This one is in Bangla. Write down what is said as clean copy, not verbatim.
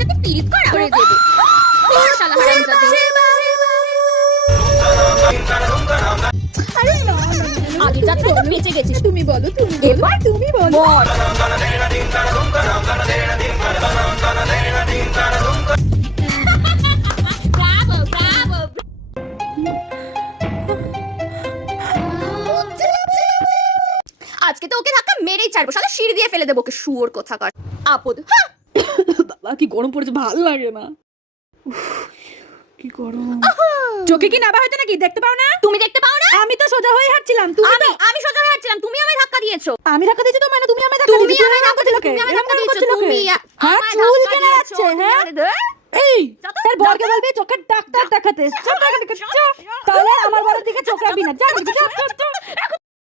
সাথে পিরিত করা করে দেবে। শালা হারামজাদা। আরে না আগে যাত্রায় তো বেঁচে গেছিস। তুমি বলো এবার তুমি বলো বল। Bravo Bravo. আজকে তো ওকে ধাক্কা মেরেই ছাড়বো, শালা সিঁড়ি দিয়ে ফেলে দেবো ওকে, শুয়োর কোথাকার আপদ। বাবা কি গরম পড়েছে, ভাল লাগে না। কি গরম, চোখে কি নাবা হয়তো নাকি, দেখতে পাও না? তুমি দেখতে পাও না? আমি তো সোজা হয়ে হাঁটছিলাম, তুমি তো আমি সোজা হয়ে হাঁটছিলাম, তুমি আমায় ধাক্কা দিয়েছো। আমি ধাক্কা দিয়েছি তো, মানে তুমি